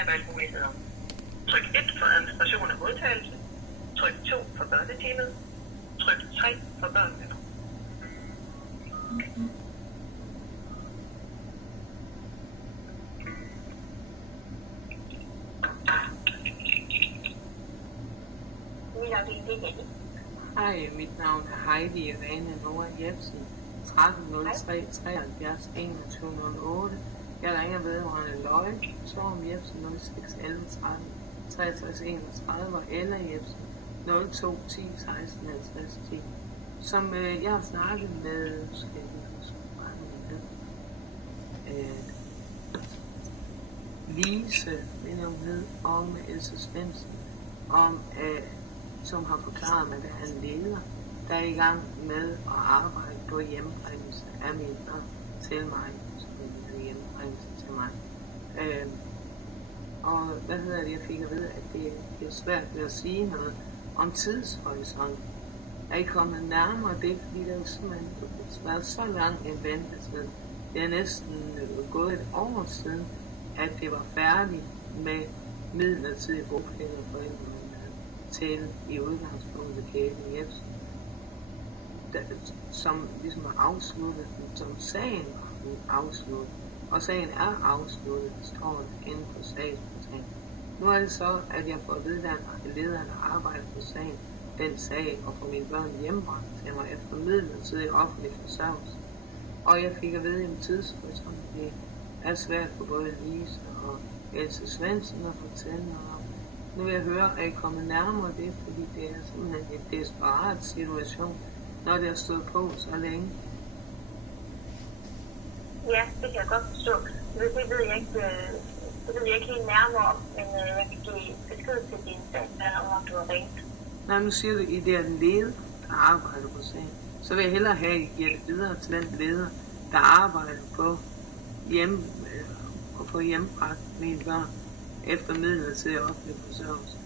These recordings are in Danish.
af valgmuligheder. Tryk 1 for administration af modtagelse. Tryk 2 for børneteamet. Tryk 3 for børnene. Hej, mit navn er Heidi Irene Nora Jebsen, 1303 73 2108. Jeg ringer vedrørende Løje, Torm Jebsen 06 11 13 63 31 og Ella Jebsen 02 10 16 50 10. Som jeg har snakket med, Lise, om Else Svendsen, som har forklaret mig, at der er en leder, der er i gang med at arbejde på hjemmebringelse af mine børn til mig, hjemmebringelse til mig. Og jeg fik at vide, at det er svært ved at sige noget om tidshorisont. Er I kommet nærmere det, fordi der er simpelthen været så lang en ventetid. Det er næsten gået et år siden, at det var færdigt med midlertidige bofædreforældre til i udgangspunktet Kæben Jebsen, som ligesom er afsluttet, som sagen er afsluttet, og sagen er afsluttet, står inde på sagsportalen. Nu er det så, at jeg får at vide, at lederen arbejder på sagen, den sag, og får mine børn hjembragt til mig efter midlertidig offentlig forsørgelse. Og jeg fik at vide en tidshorisont, det er svært for både Lise og Else Svendsen at fortælle mig om. Nu vil jeg høre, at I kommer nærmere det, fordi det er simpelthen en desperat situation, når det har stået på så længe. Ja, det kan jeg godt forstå. Det ved jeg ikke helt nærmere om, men jeg kan give besked til din sagsbehandler, om du har ringet. Nej, nu siger du, at det er den leder, der arbejder på sagen. Så vil jeg hellere have, at I giver det videre til den leder, der arbejder på hjemmebragt mine børn efter midlertidig offentlig forsørgelse.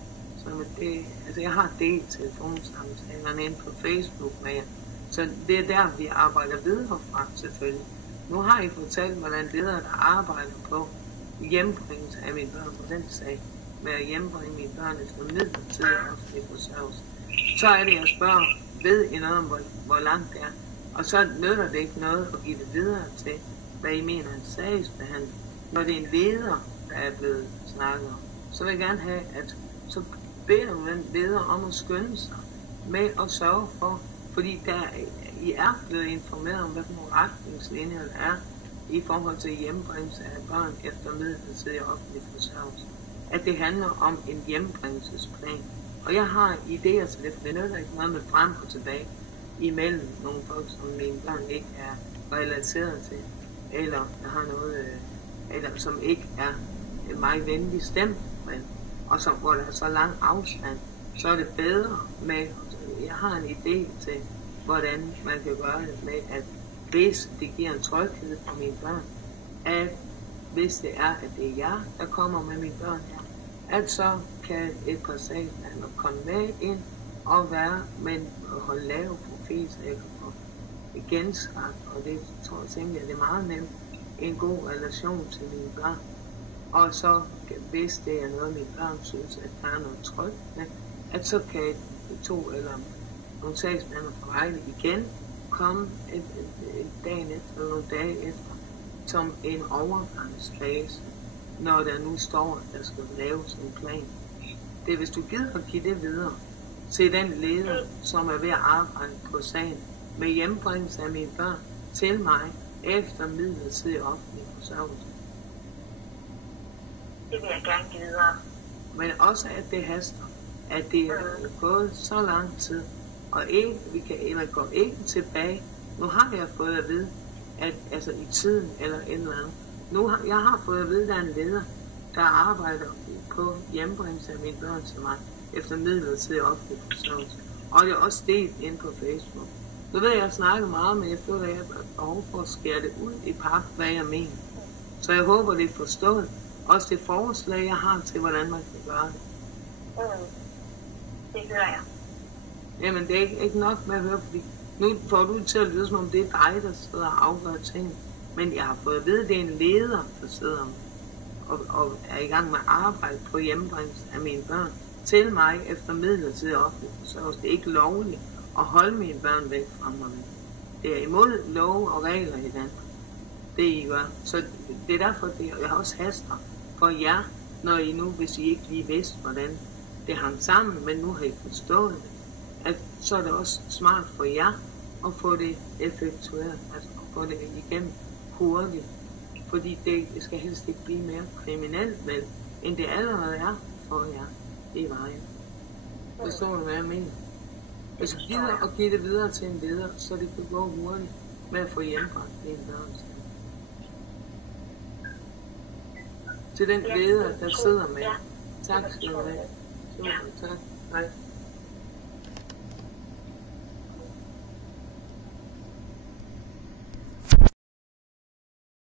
Så jeg har delt telefonsamtalerne inde på Facebook med jer. Så det er der, vi arbejder videre fra, selvfølgelig. Nu har I fortalt, hvordan ledere, der arbejder på hjembringelse af mine børn på den sag, med at hjembringe mine børn efter midlertidig offentlig forsørgelse. Så er det, jeg spørger, ved I noget om, hvor langt det er? Og så nytter det ikke noget at give det videre til, hvad I mener en sagsbehandler. Når det er en leder, der er blevet snakket om, så vil jeg gerne have, at så beder du den leder om at skynde sig med at sørge for, fordi I er blevet informeret om, hvad for retningslinjer der er i forhold til hjembringelse af børn efter midlertidig offentlig forsørgelse. At det handler om en hjembringelsesplan. Og jeg har idéer til det, for det nytter ikke noget med frem og tilbage imellem nogle folk, som mine børn ikke er relateret til, eller der har noget, eller som ikke er meget venlig stemt, og så, hvor der er så lang afstand, så er det bedre med, jeg har en idé til, hvordan man kan gøre det med, at hvis det giver en tryghed for mine børn, at hvis det er, at det er jer, der kommer med mine børn her, at så kan et par sagsbehandlere komme med ind og være, men holde lave profil, så jeg kan få gensagt, og det tror jeg, det er meget nemt, en god relation til mine børn. Og så, hvis det er noget, mine børn synes, at der er noget trygt med, at så kan to eller nogle sagsbehandlere fra Vejle igen komme et dag efter, eller nogle dage efter, som en overgangsfase, når der nu står, at der skal laves en plan. Det er, hvis du gider at give det videre til den leder, som er ved at arbejde på sagen med hjembringelse af mine børn til mig efter midlertidig offentlig forsørgelse. Det vil jeg gerne give videre. Men også, at det haster, at det er gået så lang tid, og ikke, vi kan eller gå ikke tilbage. Nu har jeg fået at vide, at altså i tiden eller et eller andet. Jeg har fået at vide, at der er en leder, der arbejder på hjembringelse af mine børn til mig efter midlertidig offentlig forsørgelse. Og det er også delt inde på Facebook. Nu ved jeg, at jeg snakker meget, men jeg føler, at jeg har behov for at skære det ud i pap, hvad jeg mener. Så jeg håber, det er forstået. Også det forslag, jeg har til, hvordan man kan gøre det. Det hører jeg. Jamen, det er ikke nok med at høre, fordi nu får du til at lyde, som om det er dig, der sidder og afgør ting. Men jeg har fået at vide, at det er en leder, der sidder med. og er i gang med at arbejde på hjemmebringelse af mine børn til mig efter midlertidig offentlig forsørgelse. Det er ikke lovligt at holde mine børn væk fra mig. Det er imod love og regler i Danmark. Det I gør. Så det er derfor, jeg også haster for jer, når I nu, hvis I ikke lige vidste, hvordan det hang sammen, men nu har I forstået det, at så er det også smart for jer at få det effektueret, altså at få det igennem hurtigt. Fordi det skal helst ikke blive mere kriminelt, vel, end det allerede er for jer i vejen. Forstår du, hvad jeg mener? Hvis du gider at give det videre til en leder, så det kan gå hurtigt med at få hjembragt en børn. Til den leder, der sidder med. Tak skal du have. Super, tak. Hej.